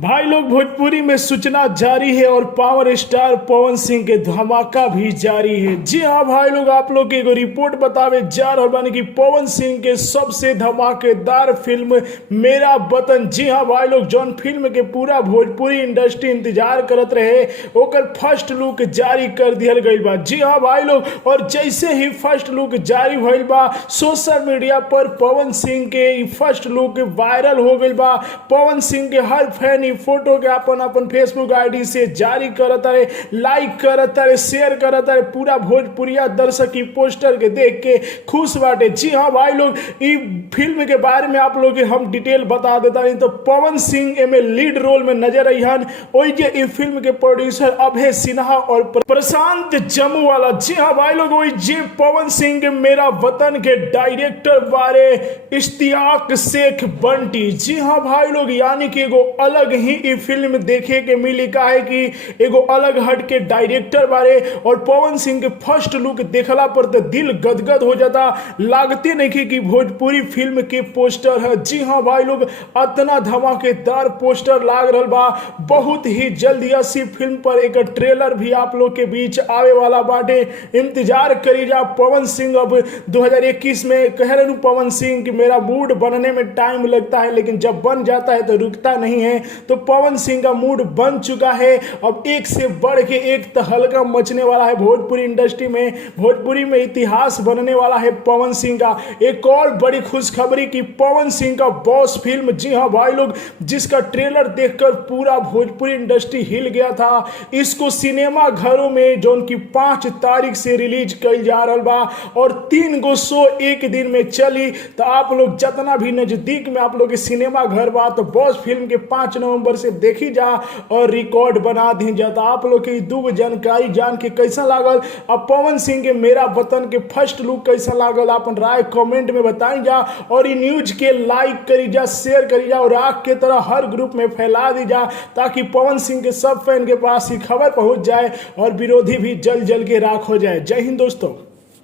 भाई लोग भोजपुरी में सूचना जारी है और पावर स्टार पवन सिंह के धमाका भी जारी है। जी हाँ भाई लोग, आप लोग एगो रिपोर्ट बतावे जा रहा बानी कि पवन सिंह के सबसे धमाकेदार फिल्म मेरा वतन। जी हाँ भाई लोग, जौन फिल्म के पूरा भोजपुरी इंडस्ट्री इंतजार करत रहे ओकर फर्स्ट लुक जारी कर दिया गई बा। जी हाँ भाई लोग, और जैसे ही फर्स्ट लुक जारी भइल बा सोशल मीडिया पर पवन सिंह के फर्स्ट लुक वायरल हो गई बा। पवन सिंह के हर फैन फोटो के अपन फेसबुक आईडी से जारी करत रहे, लाइक करत रहे, शेयर करत रहे। पूरा भोजपुरिया दर्शक की पोस्टर के देख के खुश बाटे। जी हाँ भाई लोग, ई फिल्म के बारे में आप लोग हम डिटेल बता देता नहीं तो पवन सिंह एमे लीड रोल में नजर आई हन। ओई जे ई फिल्म के प्रोड्यूसर अभय सिन्हा और प्रशांत जम्मू वाला। जी हाँ भाई लोग, ओई जे पवन सिंह के मेरा वतन के डायरेक्टर बारे इश्तियाक शेख बंटी। जी हाँ भाई लोग, यानी कि एगो अलग ही ई फिल्म देखे के मिली का है कि एगो अलग हट के डायरेक्टर बारे और पवन सिंह के फर्स्ट लुक देखला पर तो दिल गदगद हो जाता। लागते नहीं कि भोजपुरी फिल्म के पोस्टर है। जी हाँ भाई लोग, इतना धमाकेदार पोस्टर लाग रहा बा। बहुत ही जल्द इसी फिल्म पर एक ट्रेलर भी आप लोग के बीच आवे वाला बाटे। इंतजार करी जा। पवन सिंह अब 2021 में कह रहे पवन सिंह कि मेरा मूड बनने में टाइम लगता है लेकिन जब बन जाता है तो रुकता नहीं है। तो पवन सिंह का मूड बन चुका है। अब एक से बढ़ के एक तहलका मचने वाला है भोजपुरी इंडस्ट्री में। भोजपुरी में इतिहास बनने वाला है पवन सिंह का। एक और बड़ी खुशखबरी कि पवन सिंह का बॉस फिल्म, जी हाँ भाई लोग, जिसका ट्रेलर देखकर पूरा भोजपुरी इंडस्ट्री हिल गया था, इसको सिनेमा घरों में जो उनकी 5 तारीख से रिलीज कल जा रहा बा और 3 गो शो एक दिन में चली। तो आप लोग जितना भी नजदीक में आप लोग के सिनेमा घर बा तो बॉस फिल्म के 5 नवंबर से देखी जा और रिकॉर्ड बना दी जाता। आप लोग के दो जानकारी जान के कैसा लागल, अब पवन सिंह के मेरा वतन के फर्स्ट लुक कैसा लागल, अपन राय कमेंट में बताई जा और ये न्यूज के लाइक करी जा, शेयर करी जा और आग के तरह हर ग्रुप में फैला दी जा ताकि पवन सिंह के सब फैन के पास ये खबर पहुंच जाए और विरोधी भी जल जल के राख हो जाए। जय हिंद दोस्तों।